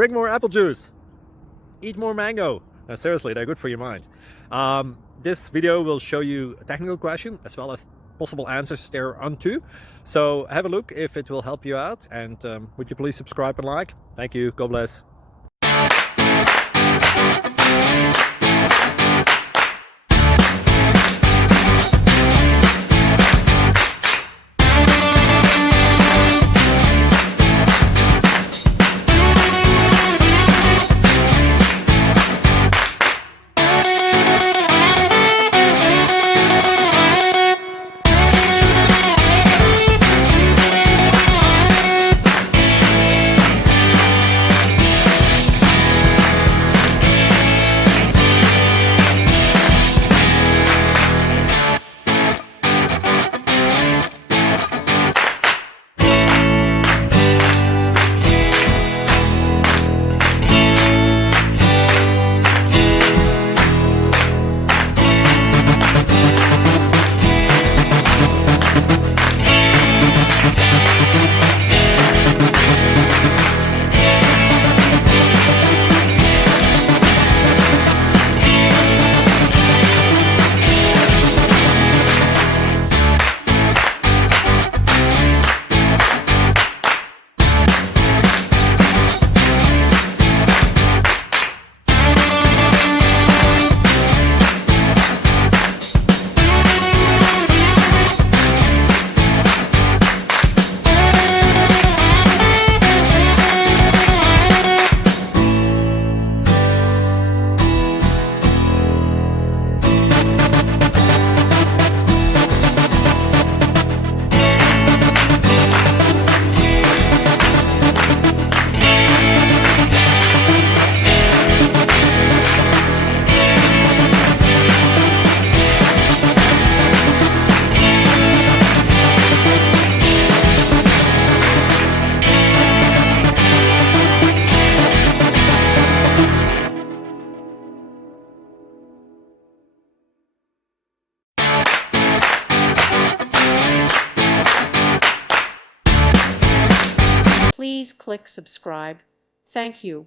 drink more apple juice, eat more mango. No, seriously, they're good for your mind. This video will show you a technical question as well as possible answers thereunto. So have a look if it will help you out, and would you please subscribe and like? Thank you. God bless. Please click subscribe. Thank you.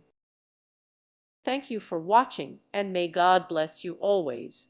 Thank you for watching, and may God bless you always.